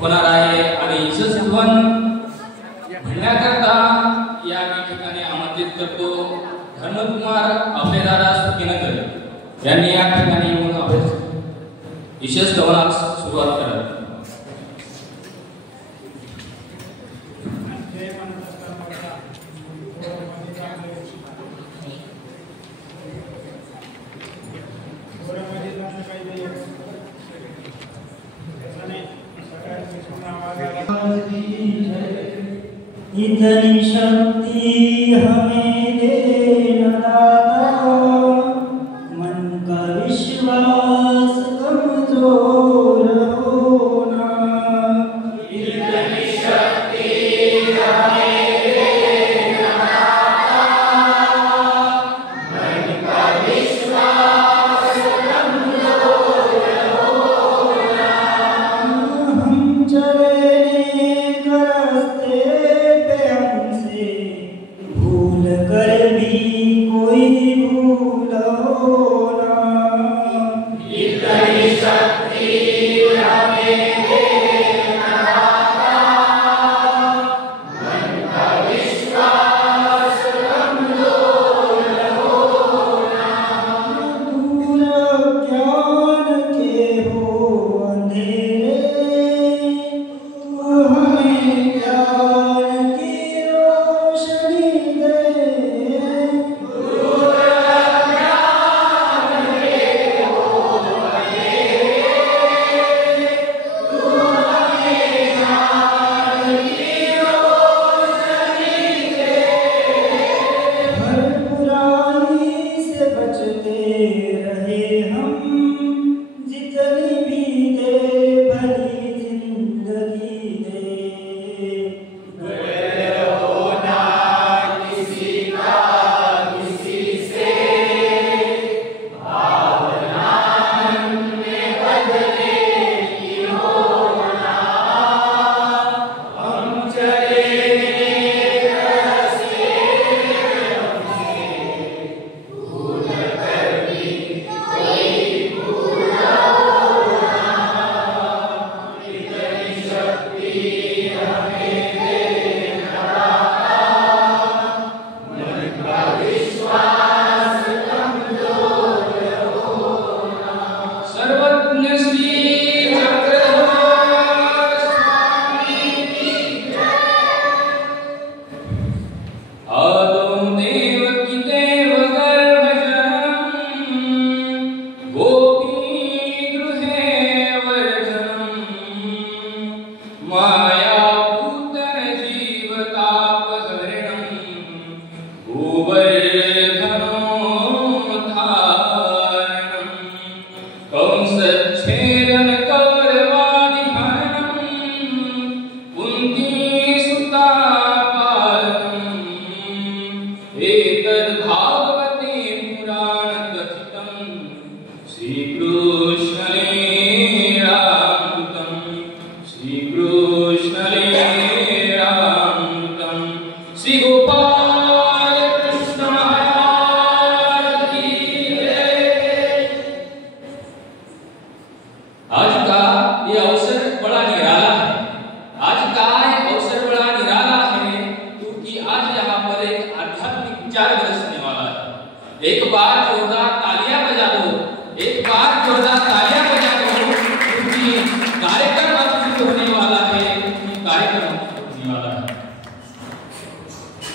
होणार आहे आणि यशस्वीवन म्हणण्याकरता या ठिकाणी आमंत्रित करतो धर्मकुमार अभयदादा सुकीनगर यांनी या ठिकाणी येऊन यशस्वीवनास सुरुवात करावी. इतनी शक्ति हमें देना दाता, मन का विश्वास कमजोर होना. इतनी शक्ति हमें देना दाता, मन का विश्वास कमजोर होना. हम चले कर भी कोई भूल होना. इतनी शक्ति हमें देना दाता, मन का विश्वास कमजोर होना. दूर ज्ञान के हो अंधेरे, तू हमें ज्ञान की रोशनी दे.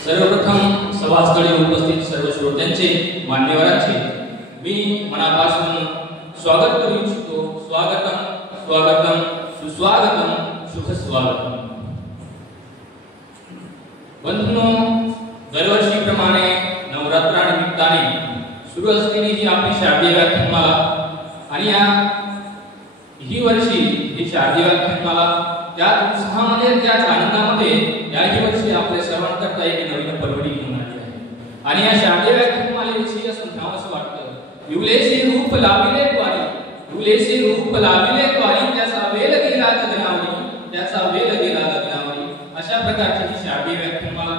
सर्वप्रथम सभास्थळी उपस्थित सर्व श्रोत्यांचे मान्यवरांचे मी मनापासून स्वागत करू इच्छितो. स्वागतम स्वागतम सुस्वागतम शुभ स्वागतम. बंधूंनो, दरवर्षीप्रमाणे नवरात्रानिमित्ताने सुरू असलेली ही आपली शारदीय व्याख्यानमाला आणि ही वर्षी ही शारदीय व्याख्यानमाला त्याच उत्साहामध्ये त्याच आनंदामध्ये याही वर्षी आपल्या सर्वांकरता एक नवीन परवडी घेऊन आली आहे. आणि या शारदीय व्याख्यानमालेविषयी असं म्हणावंसं वाटतं, युलेसी रूप लाविले द्वारी, युलेसी रूप लाविले द्वारी, त्याचा वेल गेला गगनावरी, त्याचा वेल गेला गगनावरी. अशा प्रकारची ही शारदीय व्याख्यानमाला.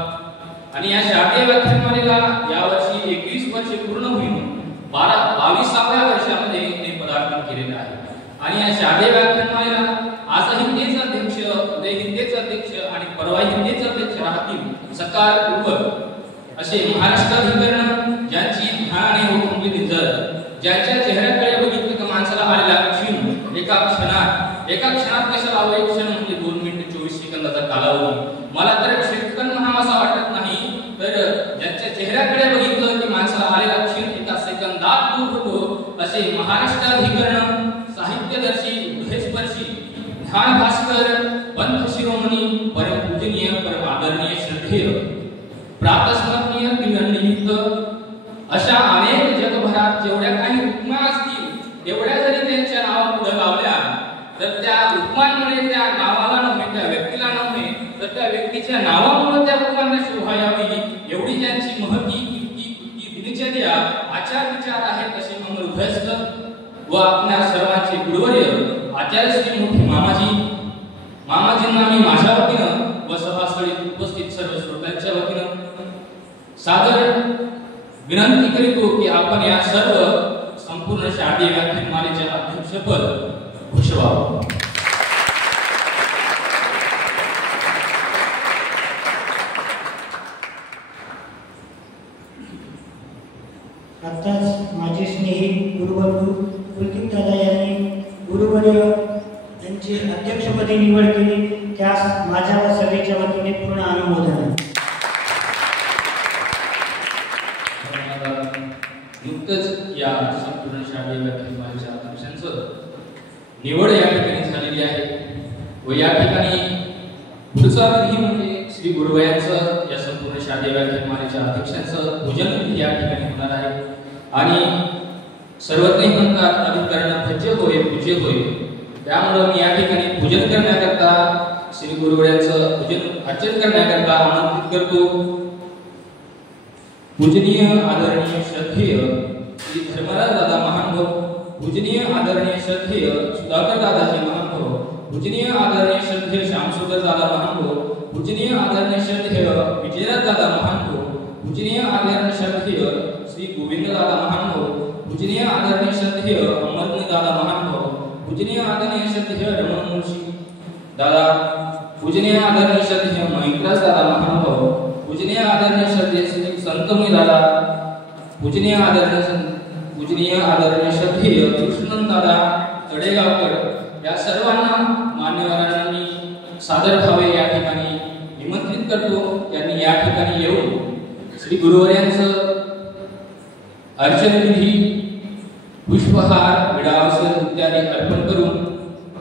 आणि या शारदीय व्याख्यानमालेला यावर्षी 21 वर्षे पूर्ण होईल. 22व्या वर्षामध्ये ते पदार्पण केलेलं आहे. आणि या शारदीय व्याख्यानमालेला आजही तेच अध्यक्ष असे महाराष्ट्राधिकरण ज्यांची ध्याने व कुंभली जर ज्याच्या चेहऱ्याकडे बघितलं की माणसाला आलेला क्षण एका क्षणात कशाला हवं? एक क्षण म्हणजे 2 मिनिट 24 सेकंदाचा कालावधी. मला तर क्षणकण म्हणावासा वाटत नाही, तर ज्याच्या चेहऱ्याकडे बघितलं की माणसाला आलेला क्षण एका सेकंदात दूर होतो असे महाराष्ट्राधिकरण साहित्यदर्शी हृदयस्पर्शी ध्यान भास्कर पंथ शिरोमणी परम पूजनीय परम आदरणीय श्रद्धेय प्रातस्मरणीय निमित्त अशा अनेक जगभरात जेवढ्या काही उपमा असतील तेवढ्या जरी त्यांच्या नावापुढे लावल्या तर त्या उपमांमुळे त्या नावाला नव्हे, त्या व्यक्तीला नव्हे, तर त्या व्यक्तीच्या नावामुळे त्या उपमांना शोभा यावी एवढी ज्यांची महती कीर्ती दिनचर्या आचार विचार आहेत असे मग हृदयस्थ व आपल्या सर्वांचे गुरुवर्य आचार्य श्री मोठे मामाजींना मी माझ्या वतीनं व सभास्थळी उपस्थित सर्व श्रोत्यांच्या वतीनं सादर विनंती करीतो की आपण या सर्व संपूर्ण शारदीय व्याख्यानमालेचे अध्यक्षपद भूषवावं. आताच माझे स्नेही गुरुबंधू कुलदीप दादा यांनी गुरुवर्य यांची अध्यक्षपदी निवड केली, त्यास माझ्या व सभेच्या वतीने पूर्ण अनुमोदन आहे. नुकतंच या संपूर्ण शारदीय व्याख्यानमालेच्या अध्यक्षांचं निवड या ठिकाणी झालेली आहे व या ठिकाणी पुढचा विधी म्हणजे श्री गुरुवयांचं या संपूर्ण शारदीय व्याख्यानमालेच्या अध्यक्षांचं पूजन विधी या ठिकाणी होणार आहे. आणि सर्वज्ञ म्हणतात अधिकरण भज्य होय पूज्य होय, त्यामुळे मी या ठिकाणी पूजन करण्याकरता श्री गुरुवयांचं पूजन अर्चन करण्याकरता आमंत्रित करतो. पूजनीय आदरणीय श्रद्धेय श्री धर्मराज दादा महानुभव, पूजनीय आदरणीय श्रद्धेय सुधाकर दादाजी महानुभव, पूजनीय आदरणीय श्रद्धेय श्यामसुंदर दादा महानुभव, पूजनीय आदरणीय श्रद्धेय विजयराज दादा महानुभव, पूजनीय आदरणीय श्रद्धेय श्री गोविंद दादा महानुभव, पूजनीय आदरणीय श्रद्धेय अमरनाथ दादा महानुभव, पूजनीय आदरणीय श्रद्धेय रमण मुळशी दादा, पूजनीय आदरणीय श्रद्धेय महेंद्रराज दादा महानुभव, पूजनीय आदरणीय श्रद्धेय श्री संतमुनी दादा, पूजनीय आदरणीय श्रद्धेय कृष्णनंद दादा तडेगावकर या सर्वांना मान्यवरांना मी सादर भावे या ठिकाणी निमंत्रित करतो. त्यांनी या ठिकाणी येऊन श्री गुरुवर्यांचं अर्चन विधी पुष्पहार विडावसन इत्यादी अर्पण करून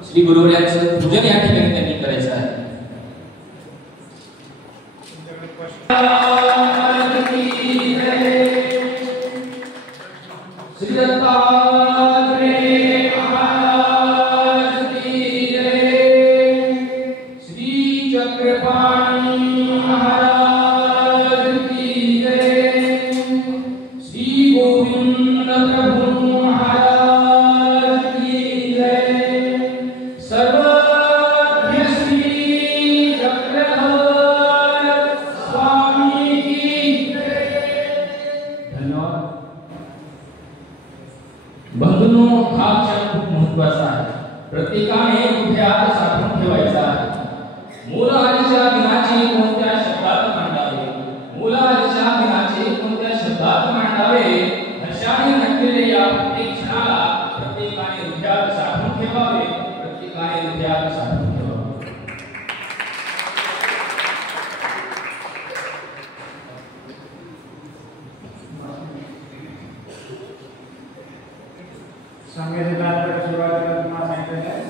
श्री गुरुवर्यांचं पूजन या ठिकाणी त्यांनी करायचं आहे. श्री दत्तात्रेय महाराज की जय, श्री चक्रपाणी महाराज की जय, श्री गोविंद प्रभु महाराज की जय, सर्वज्ञ श्री चक्रधर स्वामी की जय. धन्यवाद. बंधूंनो, हा क्षण खूप महत्त्वाचा आहे. प्रत्येकाने हृदयात साठवून ठेवायचा आहे. मूल आदिच्या दिनाची कोणत्या शब्दात मांडावे, मूल आदिच्या दिनाचे कोणत्या शब्दात मांडावे, हर्षाने नटलेले या प्रत्येक क्षणाला प्रत्येकाने हृदयात साठवून ठेवावे, प्रत्येकाने हृदयात साठवून ठेवावे. संवेदनात्मक सुरुवातीला तुम्हाला सांगितलेलं आहे.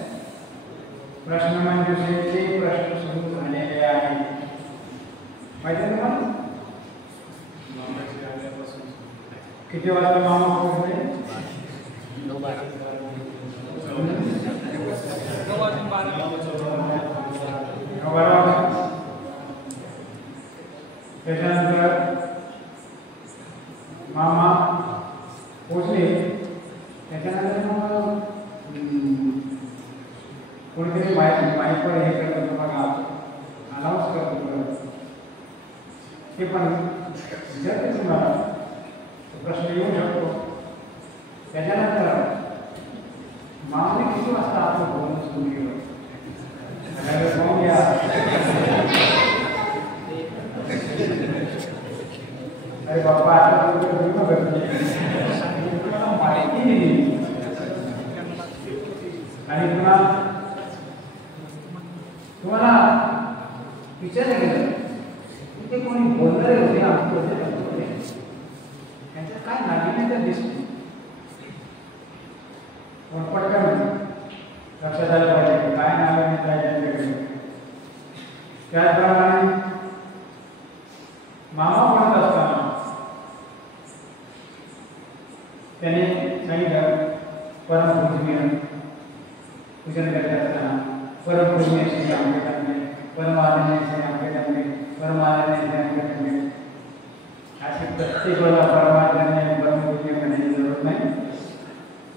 प्रश्नमंजुषेचे प्रश्न सुरू झालेले आहेत. माहिती आहे तुम्हाला किती वाजता मामा पोहोचले? त्याच्यानंतर मामा पोहोचले. त्याच्यानंतर मग कोणीतरी माईकवर हे करतो तुम्हाला अनाऊन्स करतो. ते पण विचारते तुम्हाला प्रश्न येऊ शकतो. त्याच्यानंतर मामाने किती वाजता आपलं बोलणं सुरू केलं पाहून घ्या. विचारलं गेलं ते कोणी बोलणारे होते आमचे होते त्यांच्यात काय नाविन्यता दिसते पटकन लक्षात आलं पाहिजे काय नाविन्यता आहे त्यांच्याकडे. त्याचप्रमाणे मामा म्हणत असताना त्याने सांगितलं परमपूजनीय पूजन करत असताना परमपूजनीय श्री आंबेडकरांनी परमानंद श्री आंबेडकरांनी परमानंद श्री आंबेडकरांनी असे प्रत्येक वेळेला परमानंद परमपूजनीय करण्याची जरूर नाही.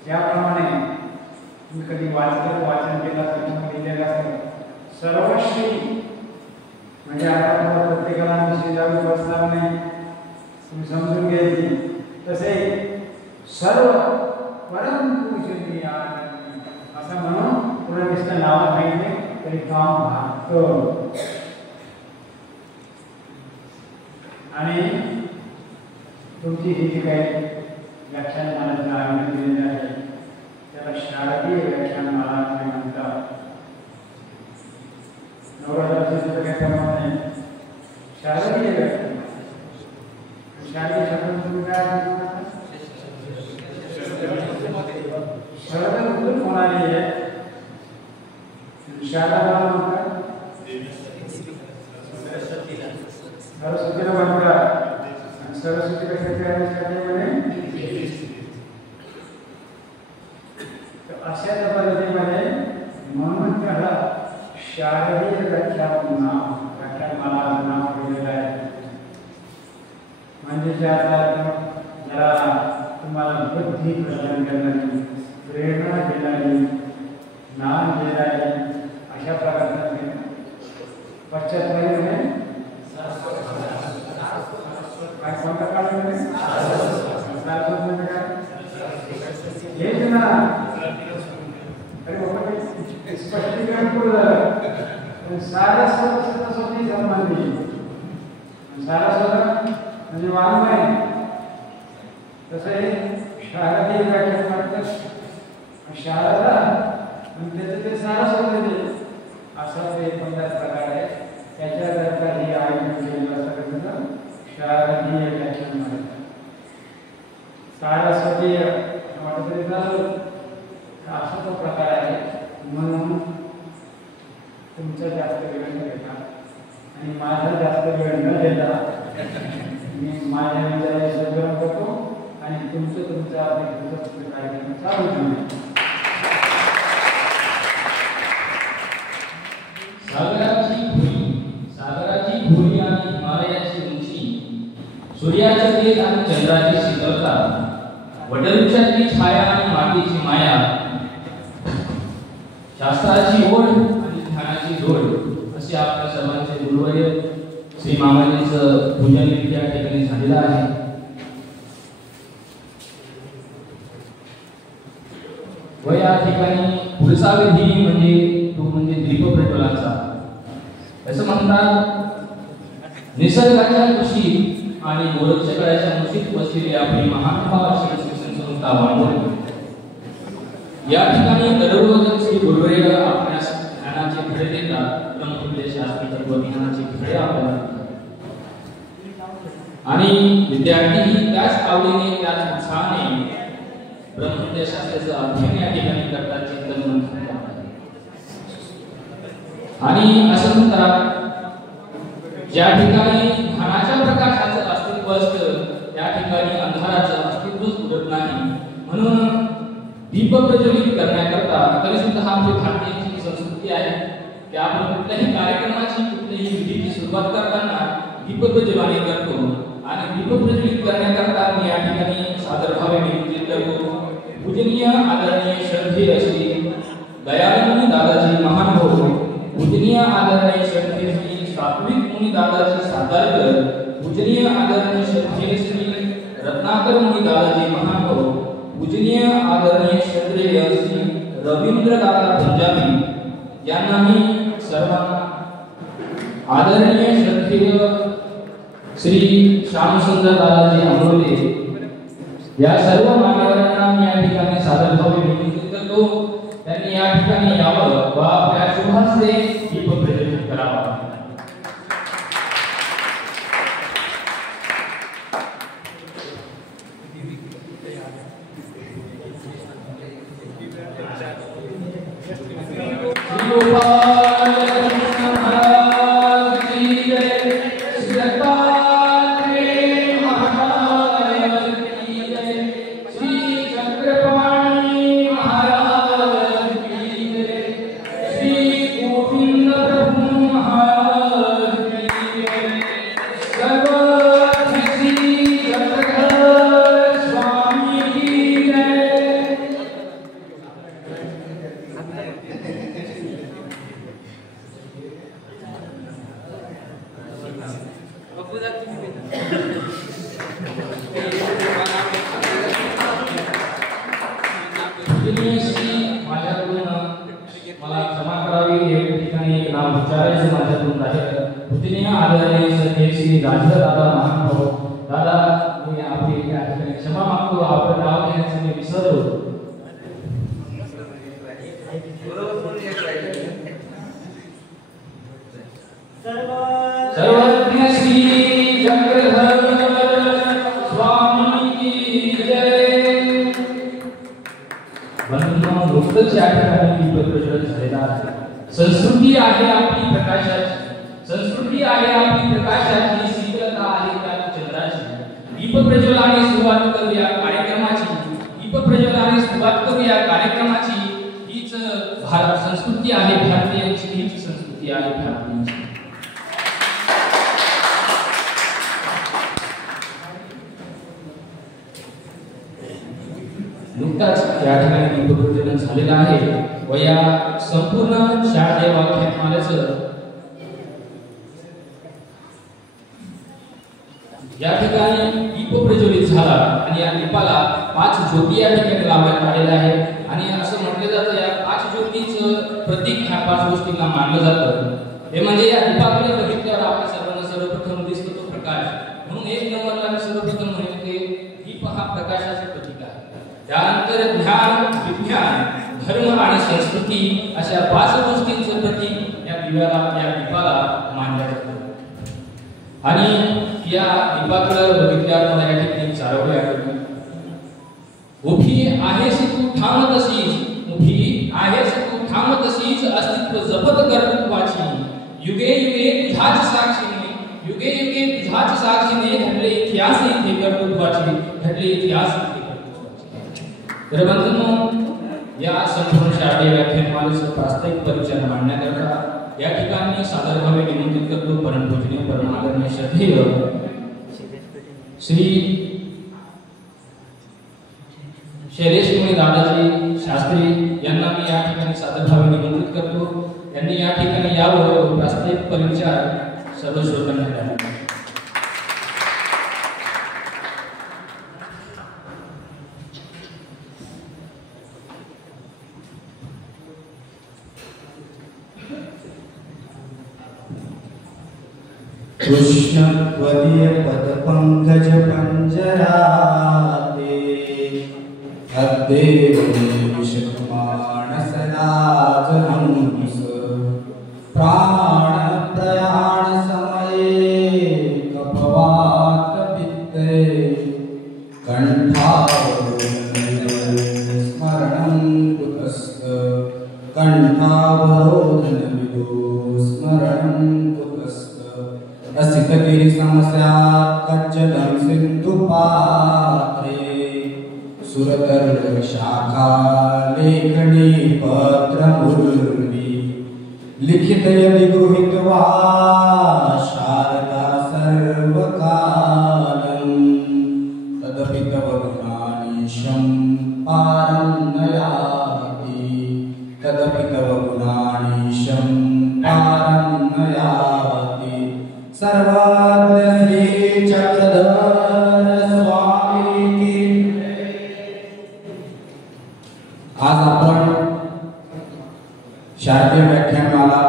ज्याप्रमाणे तुम्ही कधी वाचन केलं असेल लिहिलेलं असेल सर्वश्री म्हणजे आता प्रत्येकाला विषयावी प्रस्ताव नाही तुम्ही समजून घ्यायची तसे सर्व परमपूजनीय असं म्हणून पुन्हा नुसतं नाव सांगितले तरी काम भागतं. आणि तुमची ही जी काही व्याख्यानमालाचं आयोजन केलेलं आहे त्याला शारदीय व्याख्यानमाला असे म्हणतात. नवरात्राचं काही प्रमाण नाही शारदीय व्याख्यान. शारदीय शब्द तुम्ही काय शरद ऋतूत होणारी आहे. शारदा म्हणतात सरस्वतीला म्हणतात आणि सरस्वती कशाची आहे शारदेमध्ये अशा पद्धतीमध्ये म्हणून त्याला शारदीय व्याख्यानमाला नाव ठेवलेलं आहे. म्हणजे ज्याला तुम्हाला बुद्धी प्रदान करणारी प्रेरणा देणारी ज्ञान देणारी अशा प्रकारचे पश्चात्मध्ये काय कोणत्या काळामध्ये हेच ना अरे बाबा स्पष्टीकरण पूर्ण सारस्वती संबंधी सारस्वत म्हणजे वाङ्मय तसं हे शारदीय व्याख्यान करतात. शारदा आणि त्याचं ते सारस्वती असा ते कोणत्याच प्रकार आहे त्याच्याकरता हे आयोजन केलेलं असं शारदीय व्याख्यान म्हणतात. सारस्वती वाटत तरी झालं असा तो प्रकार आहे. म्हणून तुमचा जास्त वेळ न घेता आणि माझा जास्त वेळ न देता मी माझ्या विचाराला संग्रह करतो आणि तुमचं आपले कार्यक्रम चालू ठेवणे. सागराची खोली आणि हिमालयाची उंची, सूर्याचे तेज आणि चंद्राची शीतलता, वटवृक्षाची छाया आणि मातीची माया, शास्त्राची ओढ आणि ध्यानाची जोड असे आपल्या सर्वांचे गुरुवर्य श्री मामाजींचं पूजन या ठिकाणी झालेलं आहे. व या ठिकाणी पुढचा विधी म्हणजे दीप प्रज्वलनाचा. असं म्हणतात निसर्गाच्या कुशीत आणि गोरक्षकाच्या कुशीत बसलेली आपली महानुभाव शिक्षण संस्था वांबोळी या ठिकाणी दररोज श्री गुरुवर्य आपल्यास ज्ञानाचे फळे देतात. ब्रह्मविद्या शास्त्री तत्वज्ञानाचे फळे आपल्याला आणि विद्यार्थीही त्याच आवडीने त्याच उत्साहाने ब्रह्मविद्या शास्त्राचं अध्ययन या ठिकाणी करतात. चिंतन मंथन करतात आणि असं म्हणतात ज्या ठिकाणी ध्यानाच्या प्रकाशाचं अस्तित्व असतं त्या ठिकाणी अंधाराचं अस्तित्वच उरत नाही. म्हणून दीप प्रज्वलित करण्याकरता तरी सुद्धा आपली भारतीय संस्कृती आहे की आपण कुठल्याही कार्यक्रमाची कुठल्याही विधीची सुरुवात करताना दीप प्रज्वलने करतो आणि दीप प्रज्वलित करण्याकरता मी या ठिकाणी सादर भावे विनंती करतो. पूजनीय आदरणीय श्रद्धेय श्री दयाल मुनी दादाजी महानुभव, पूजनीय आदरणीय श्रद्धेय श्री सात्विक मुनी दादाजी सातारकर, पूजनीय आदरणीय श्रद्धेय श्री रत्नाकर मुनी दादाजी महानुभव, पूजनीय आदरणीय श्रद्धेय श्री रवींद्र दादा पंजाबी यांना मी सर्वांना आदरणीय श्रद्धेय श्री श्यामसुंदर दादाजी अमरोले या सर्व मान्यवरांना मी या ठिकाणी सादर भावे विनंती करतो त्यांनी या ठिकाणी यावं व आपल्या शुभ हस्ते दीप प्रज्वलित करावा. संस्कृती आहे आपली प्रकाशाची, संस्कृती आहे आपली प्रकाशाची, शीतलता आहे त्या चंद्राची. दीप प्रज्वलाने सुरुवात करूया कार्यक्रमाची, दीप प्रज्वलाने सुरुवात करूया कार्यक्रमाची. हीच भारत संस्कृती आहे भारतीयांची, हीच संस्कृती आहे भारतीयांची. नुकताच या ठिकाणी दीपप्रज्वलन झालेलं आहे व या संपूर्ण शारदीय व्याख्यानमालेचं या ठिकाणी दीप प्रज्वलित झाला आणि या दीपाला 5 ज्योती या ठिकाणी लावण्यात आलेल्या आहेत आणि असं म्हटलं जातं या 5 ज्योतीचं प्रतीक ह्या 5 गोष्टींना मानलं जातं. हे म्हणजे या दीपाकडे बघितल्यावर आपल्या सर्वांना सर्वप्रथम दिसतो तो प्रकाश. म्हणून एक नंबरला सर्वप्रथम म्हणेल की दीप हा प्रकाशाचं प्रतीक आहे. त्यानंतर ध्यान, विज्ञान, धर्म आणि संस्कृती अशा 5 गोष्टींचं प्रतीक या दिव्याला, या दीपाला मानलं जातं. आणि या दीपाकडे बघितल्यावर मला या ठिकाणी चालवले आहे. उभी आहेस तू ठाम तशीच, उभी आहेस तू ठाम तशीच, अस्तित्व जपत कर्तृत्वाची. युगे युगे तुझ्याच साक्षीने, युगे युगे तुझ्याच साक्षीने घडले इतिहास इथे कर्तृत्वाची, घडले इतिहास इथे कर्तृत्वाची. तर बंधूंनो, या संपूर्ण शारदीय व्याख्यानमालेचं प्रास्ताविक परिचय मांडण्याकरता या ठिकाणी सादरभावे निमंत्रित करतो परमपूजनीय परमादरणीय श्रद्धेय श्री शैलेशमुनी दादाजी शास्त्री यांना मी या ठिकाणी सादरभावे निमंत्रित करतो. त्यांनी या ठिकाणी यावर प्रास्ताविक परिचय सर्व श्रोत्यांना द्यावा. कृष्ण त्वदीय पद पंकज पंजराते, अद्देव विषमानस लाज हंस, प्राण प्रयाण समये कपवात पित्ते, कंठावरोधन स्मरणं कुतस्त, कंठावरोधन विदो स्मरणं कुतस्त. असितगिरि समस्या कच्चदं सिंधु पात्रे, सुरतर शाखा लेखनी पत्र मुर्वी, लिखित यदि गृहीत्वा शारदा सर्वकालं, तदपि तव गुणानीशं पारं न याति, तदपि तव गुणानीशं पारं न याति. सर्वज्ञ श्री चक्रधर स्वामी की. आज आपण शारदीय व्याख्यानमाला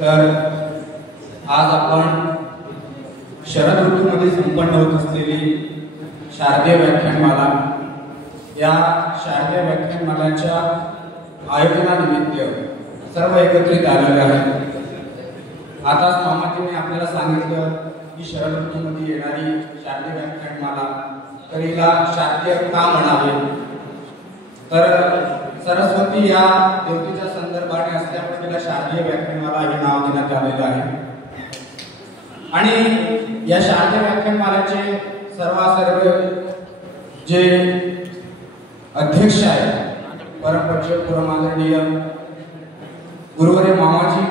तर आज आपण शरद ऋतूमध्ये संपन्न होत असलेली शारदीय व्याख्यानमाला, या शारदीय व्याख्यानमालाच्या आयोजनानिमित्त सर्व एकत्रित आलेले आहेत. आताच मामाजींनी आपल्याला सांगितलं की शरद ऋतूमध्ये येणारी शारदीय व्याख्यानमाला, तर हिला शारदीय का म्हणावे, तर सरस्वती या देवतेच्या संदर्भाने असल्यामुळे तिला शारदीय व्याख्यानमाला हे नाव देण्यात आलेलं आहे. आणि या शारदीय व्याख्यानमालेचे सर्व जे अध्यक्ष आहेत परमपूज्य परमादरणीय गुरुवर्य मामाजी,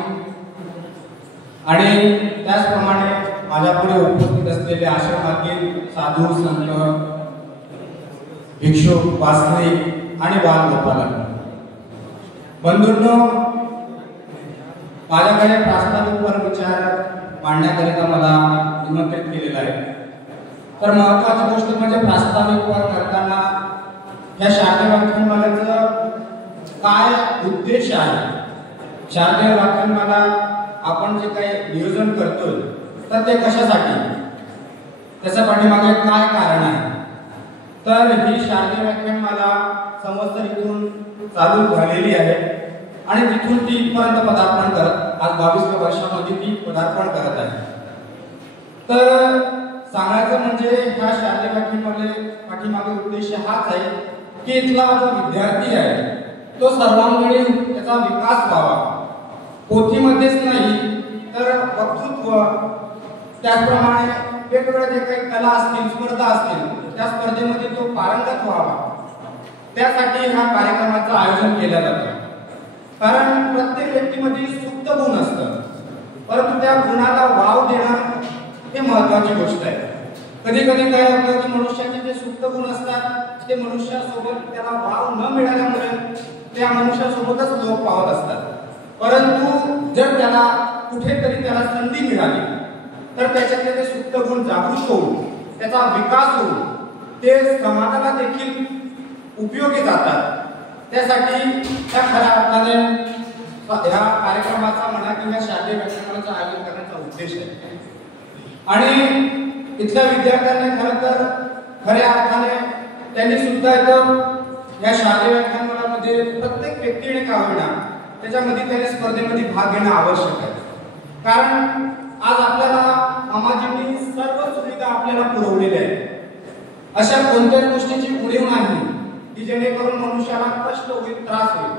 आणि त्याचप्रमाणे माझ्यापुढे उपस्थित असलेले आश्रमातील साधू संत, भिक्षू, वासनिक आणि बालगोपालक बंधूंनो, माझ्याकडे प्रास्ताविकवर विचार मांडण्याकरिता मला निमंत्रित केलेलं आहे. तर महत्वाची गोष्ट म्हणजे प्रास्ताविकवर करताना या शारदीय व्याख्यानमालेचं काय उद्देश आहे, शारदीय व्याख्यानमाला आपण जे काही नियोजन करतोय तर ते कशासाठी, त्याच्या पाठीमागे काय कारण आहे. तर ही शारदीय व्याख्यानमाला संवत्सरीतून चालू झालेली आहे आणि तिथून ती इथपर्यंत पदार्पण करत आज 22व्या वर्षामध्ये ती पदार्पण करत आहे. तर सांगायचं म्हणजे ह्या शारदीय व्याख्यानमाले पाठीमागे उद्देश हाच आहे की इथला जो विद्यार्थी आहे तो सर्वांगीण त्याचा विकास व्हावा, पोथीमध्येच नाही तर वक्तृत्व, त्याचप्रमाणे वेगवेगळ्या जे काही कला असतील, स्पर्धा असतील, त्या स्पर्धेमध्ये तो पारंगत व्हावा, त्यासाठी ह्या कार्यक्रमाचं आयोजन केलं जातं. कारण प्रत्येक व्यक्तीमध्ये सुप्त गुण असतं, परंतु त्या गुणाला वाव देणं हे महत्वाची गोष्ट आहे. कधी कधी काय होतं की मनुष्याचे जे सुप्त गुण असतात ते मनुष्यासोबत त्याला वाव न मिळाल्यामुळे त्या मनुष्यासोबतच लोक पावत असतात. परंतु जर त्याला कुठेतरी त्याला संधी मिळाली तर त्याच्यातले ते सुप्त गुण जागृत होऊन त्याचा विकास होऊन ते समाजाला देखील उपयोगी जातात. त्यासाठी त्या खऱ्या अर्थाने या कार्यक्रमाचा म्हणा किंवा शारदीय व्याख्यानमालेचं आयोजन करण्याचा उद्देश आहे. आणि इथल्या विद्यार्थ्यांनी खरं तर खऱ्या अर्थाने त्यांनी सुद्धा या शारदीय व्याख्यानमालामध्ये प्रत्येक व्यक्तीने का होईना त्याच्यामध्ये त्याने स्पर्धेमध्ये भाग घेणं आवश्यक आहे. कारण आज आपल्याला मामाजींनी सर्व सुविधा आपल्याला पुरवलेल्या आहेत. अशा कोणत्याच गोष्टीची उणीव नाही की जेणेकरून मनुष्याला कष्ट होईल, त्रास होईल.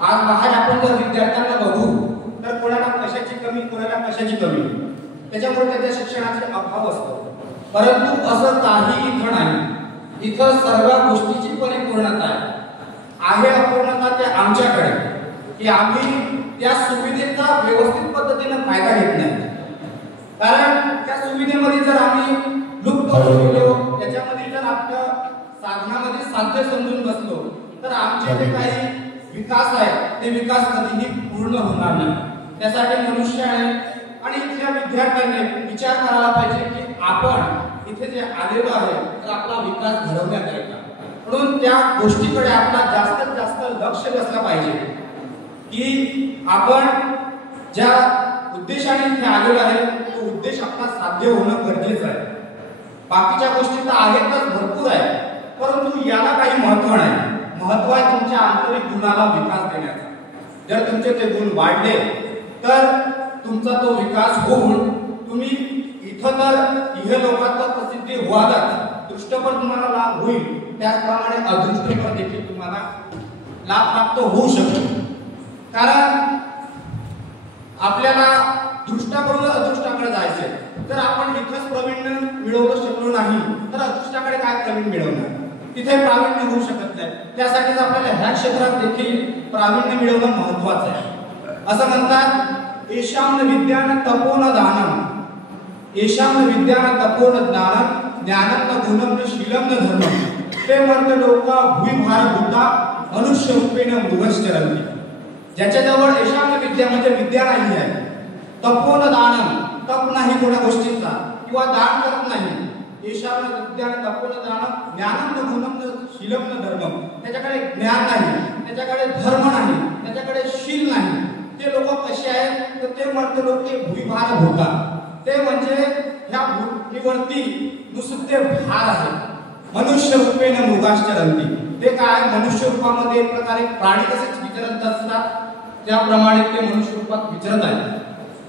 आज बाहेर आपण जर विद्यार्थ्यांना बघू तर कोणाला कशाची कमी, कोणाला कशाची कमी, त्याच्यामुळे त्याच्या शिक्षणाचे अभाव असतो. परंतु असं काही इथं नाही. इथं सर्व गोष्टीची परिपूर्णता आहे. अपूर्णता ते आमच्याकडे की आम्ही त्या सुविधेचा व्यवस्थित पद्धतीने फायदा घेत नाही. कारण त्या सुविधेमध्ये जर आम्ही लुप्त होतो, त्याच्यामध्ये जर आपल्या साधनामध्ये साध्य समजून बसलो तर आमचे जे काही विकास आहे ते विकास कधीही पूर्ण होणार नाही. त्यासाठी मनुष्याने आणि इथल्या विद्यार्थ्यांनी विचार करायला पाहिजे की आपण इथे जे आलेलो आहे तर आपला विकास घडवण्याकरिता, म्हणून त्या गोष्टीकडे आपला जास्तीत जास्त लक्ष असलं पाहिजे की आपण ज्या उद्देशाने इथे आलेलो आहे तो उद्देश आपला साध्य होणं गरजेचं आहे. बाकीच्या गोष्टी तर आहेतच, भरपूर आहे, परंतु याला काही महत्व नाही. महत्व आहे तुमच्या आंतरिक गुणाला विकास देण्याचा. जर तुमचे ते गुण वाढले तर तुमचा तो विकास होऊन तुम्ही इथं तर इहलोकात प्रसिद्धी व्हालच, दृष्ट पण तुम्हाला लाभ होईल, त्याचप्रमाणे अदृष्ट पण देखील तुम्हाला लाभ प्राप्त होऊ शकतो. कारण आपल्याला दृष्टाकडून अदृष्टाकडे जायचंय, तर आपण इथंच प्रावीण्य मिळवू शकलो नाही तर अदृष्टाकडे काय प्रावीण्य मिळवणार, तिथे प्रावीण्य होऊ शकत नाही. त्यासाठीच आपल्याला ह्या क्षेत्रात देखील प्रावीण्य मिळवणं महत्वाचं आहे. असं म्हणतात येशाम विद्यान तपोन दानम, येशाम विद्यान तपोन दानम, ज्ञानम न गुणम न शीलम न धर्मम, ते मर्द लोका भूभार भूता मनुष्य रूपेण मृगश्चरन्ति. ज्याच्याजवळ येशाम विद्या म्हणजे विद्या नाही आहे, तपोन दानम, तप नाही कोणा गोष्टीचा किंवा दान करत नाही, येशाम विद्यान तपोन दानम, ज्ञानम न गुणम न शीलम न धर्मम, त्याच्याकडे ज्ञान नाही, त्याच्याकडे धर्म नाही, त्याच्याकडे शील नाही, ते लोक कसे आहेत तर ते मर्द लोक भूभार भूता, ते म्हणजे ह्या भूमीवरती नुसते भार आहे. मनुष्य रूपेण मृगाश्चरंती. ते काय, मनुष्य रूपामध्ये एक प्रकारे प्राणी कसेच विचरत असतात त्याप्रमाणे ते मनुष्य रूपात विचरत आहेत.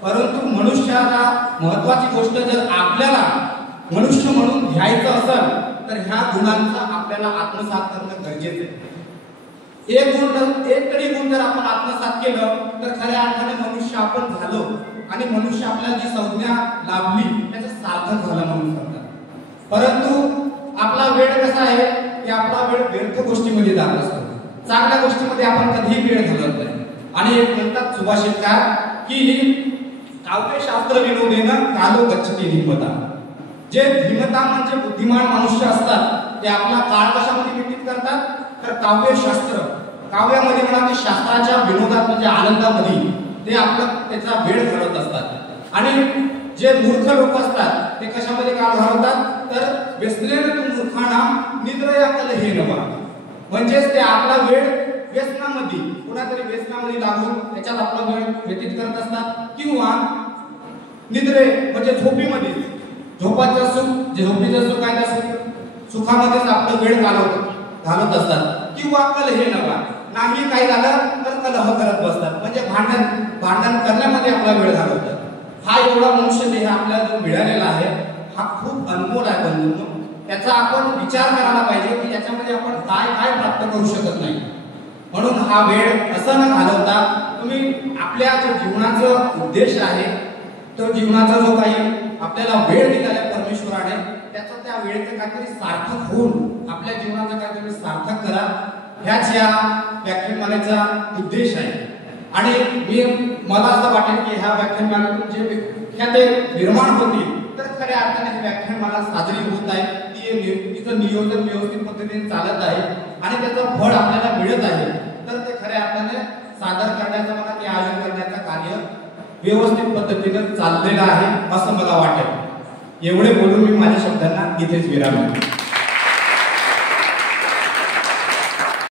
परंतु मनुष्याला महत्वाची गोष्ट जर आपल्याला मनुष्य म्हणून घ्यायचं असेल तर ह्या गुणांचा आपल्याला आत्मसात करणं गरजेचं आहे. एक तरी गुण जर आपण आत्मसात केलं तर खऱ्या अर्थाने मनुष्य आपण झालो आणि मनुष्य आपल्याला जी संज्ञा लाभली त्याचं सार्थक झालं म्हणून म्हणतात. परंतु आपला वेळ कसा आहे की आपला वेळ व्यर्थ गोष्टीमध्ये जात असतो. चांगल्या गोष्टीमध्ये आपण कधीही वेळ घालवत नाही. आणि एक म्हणतात सुभाषितकार की काव्यशास्त्र विनोदेनं कालो गच्छति धीमता. जे धीमता म्हणजे बुद्धिमान मनुष्य असतात ते आपला काळ कशामध्ये व्यतीत करतात तर काव्यशास्त्र, काव्यामध्ये म्हणा की शास्त्राच्या विनोदात म्हणजे आनंदामध्ये ते आपला त्याचा वेळ घालवत असतात. आणि जे मूर्ख लोक असतात ते कशामध्ये काळ घालवतात तर व्यसनेन तू मूर्खाणाम निद्रया कलहेनवा. म्हणजेच ते आपला वेळ व्यसनामध्ये कुणातरी व्यसनामध्ये लागून त्याच्यात आपला वेळ व्यतीत करत असतात किंवा निद्रे म्हणजे झोपीमध्ये, झोपाचं सुख, झोपीचं सुख काय त्या सुखामध्येच आपला वेळ घालवत असतात. किंवा कलहेनवा, नाही काही झालं तर कलह करत बसतात म्हणजे भांडण करण्यामध्ये आपला वेळ घालवतात. हा एवढा मनुष्य देह आपल्याला जो मिळालेला आहे हा खूप अनमोल आहे बंधूंनो. त्याचा आपण विचार करायला पाहिजे की त्याच्यामध्ये आपण काय काय प्राप्त करू शकत नाही. म्हणून हा वेळ असं न घालवता तुम्ही आपल्या जो जीवनाचा उद्देश आहे तो जीवनाचा जो काही आपल्याला वेळ दिलेला आहे परमेश्वराने त्याचा त्या वेळेचं काहीतरी सार्थक होऊन आपल्या जीवनाचं काहीतरी सार्थक करा. ह्याच या व्याख्यानमालेचा उद्देश आहे. आणि मला असं वाटेल की ह्या व्याख्यानमालेतून जे व्याख्याते निर्माण होतील तर खऱ्या अर्थाने ही व्याख्यानमाला साजरी होत आहे. तिचं नियोजन व्यवस्थित पद्धतीने चालत आहे आणि त्याचं फळ आपल्याला मिळत आहे. तर ते खऱ्या अर्थाने सादर करण्याचं मला ते आयोजन करण्याचं कार्य व्यवस्थित पद्धतीने चाललेलं आहे असं मला वाटेल. एवढे बोलून मी माझ्या शब्दांना इथेच विराम देतो.